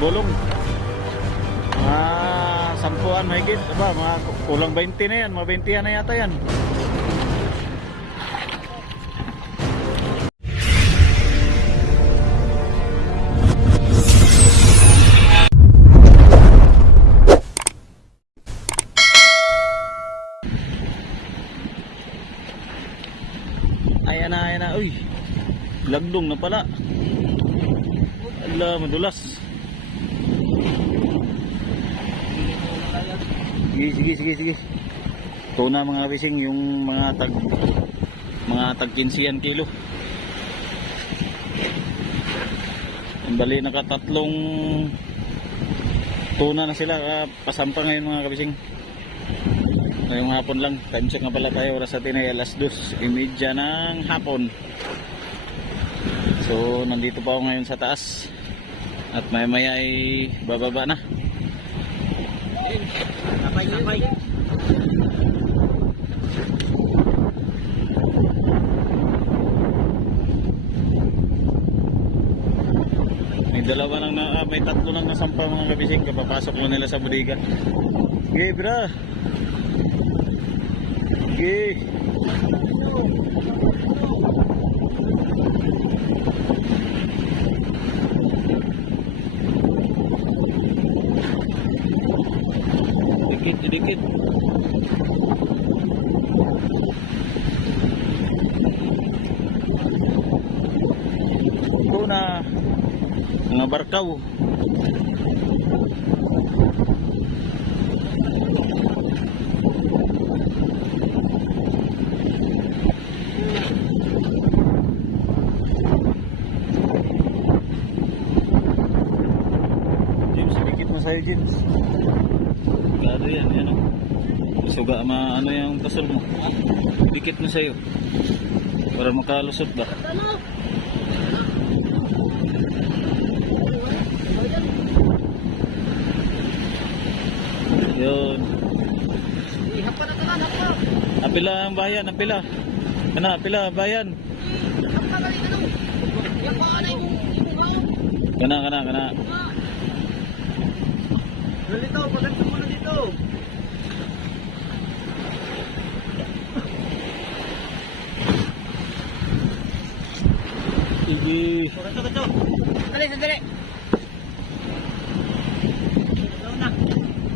Gulong-gulong. Mga sampuan mahigit. Aba, mga kulang 20 na yan. Mga 20 na yata yan. Ayan na. Uy, lagdong na pala. Ala, madulas. Sige. Ito na mga fishing, yung mga tag 15 kilo. Ang dali, nakatatlong tuna na sila. Pasampa ngayon mga kabising. Ngayong hapon lang. Time check nga pala tayo. Oras natin ay alas 2:30 ng hapon. So nandito pa ako ngayon sa taas. At maya ay bababa na. Sabay. May tatlo nang nasampa mga kabising. Kapapasok mo nila sa bodega. Sige bra. Sige. Dikit. Ito na mga barkaw. James, dikit mo sa'yo James. Gado yan o. Suga ano yung tasol mo. Dikit mo sa'yo. Para makalusot ba? Yun. Apila ang bayan, apila. Apila bayan. Kana. Dito, pagkakita mo na dito. Sige. Kato. Sandali.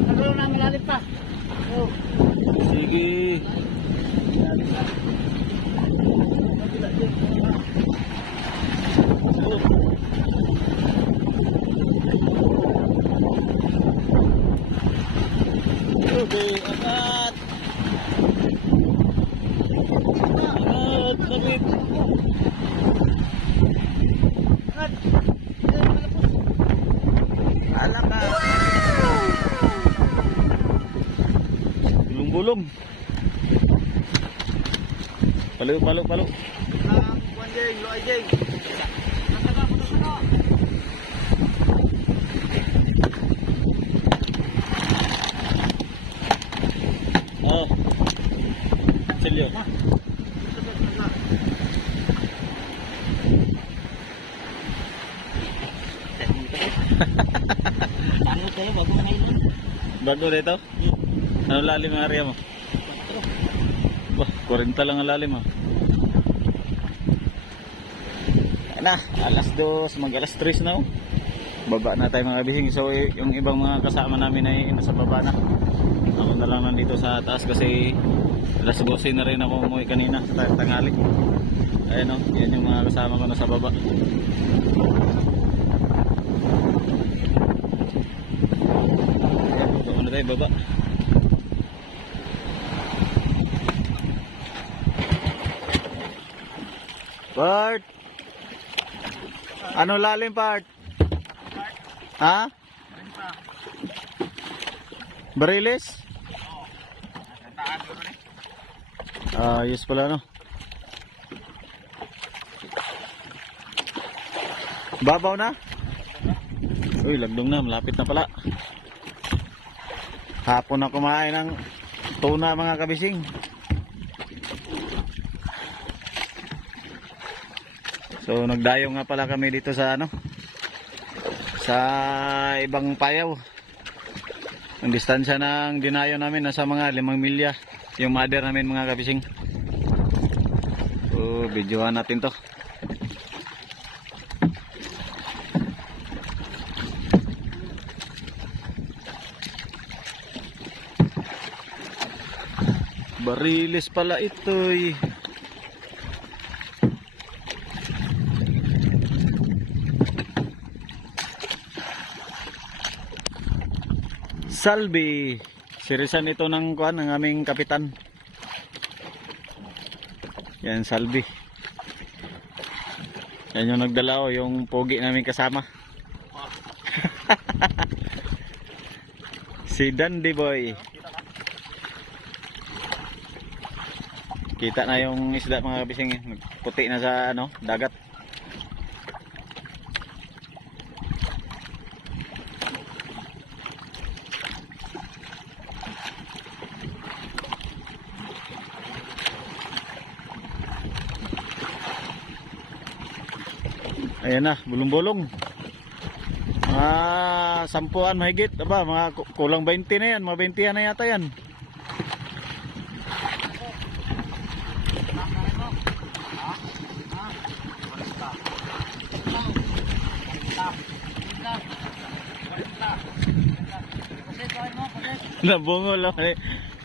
Nagulong na, malalim pa. Oh. Sige. Okay, angat. Sabit. Alaka. Bulong. Palo. Wanjeng, lo ajeng. Oh. Silyo. Bago dito? Ano lalim ang area mo? Wah, 40 lang ang lalim ah. Na, alas 2, mag-alas 3 na oh. Baba na tayo mga kabising. So yung ibang mga kasama namin ay nasa baba na. Ako na lang nandito sa taas kasi alas 12 na rin ako umuwi kanina sa tanghali. Ayan o, yan yung mga kasama ko nasa baba. Doon na tayo baba. Bart! Ano lalim, Bart? Ha? Bariles? Ayos pala no. Babaw na? Uy, lagdong na, malapit na pala. Hapon na kumain ng tuna mga kabising. So nagdayo nga pala kami dito sa sa ibang payaw. Ang distansya ng dinayo namin nasa mga 5 milya yung mother namin mga kabising. So videohan natin to. Bariles pala ito eh. Salvi. Sirisan ito ng kuan ng aming kapitan. Yan Salvi. Yan yung nagdala o yung pogi namin kasama. Si Dandy Boy. Kita na yung isda mga kabising, puti na sa ano, dagat. Ayan na, bulong-bulong. Mga 10 mahigit, aba, mga kulang 20 na yan, mga 20 na yata yan. Nabungol lang.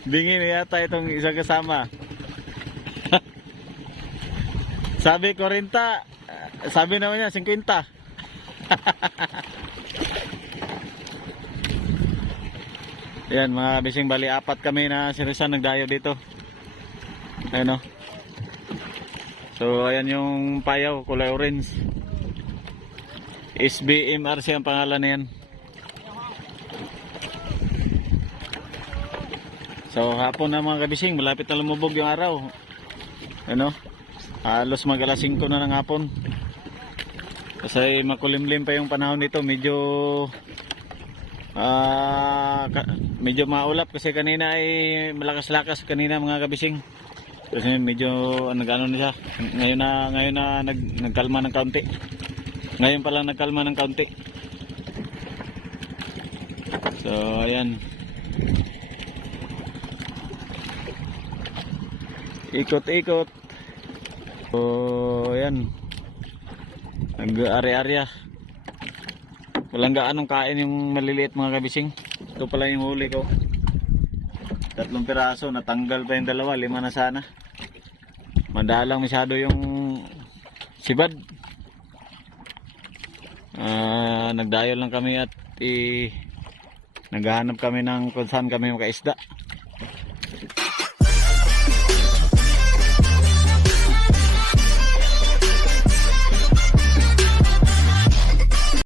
Bingi na yata itong isang kasama. Sabi 40, sabi naman niya 50. Yan mga bising, bali 4 kami na sirisan nagdayo dito. Ayan o. So ayan yung payaw, kulay orange. SBMRC ang pangalan na yan. So hapon na mga kabising, malapit na lumubog yung araw. Ano? Halos mag alas 5 na ng hapon. Kasi makulimlim pa yung panahon nito, medyo medyo maulap kasi kanina ay malakas-lakas kanina mga kabising. Kasi medyo nag-ano na siya. Ngayon na nagkalma ng kaunti. Ngayon pa lang nagkalma ng kaunti. So ayan. Ikot-ikot. So ayan. Nag-ari-arya. Walang gaanong kain yung maliliit mga kabising. Ito pala yung huli ko. 3 piraso, natanggal pa yung 2, 5 na sana. Madalang masyado yung sibad. Nagdayo lang kami at naghahanap kami ng kung saan kami makaisda.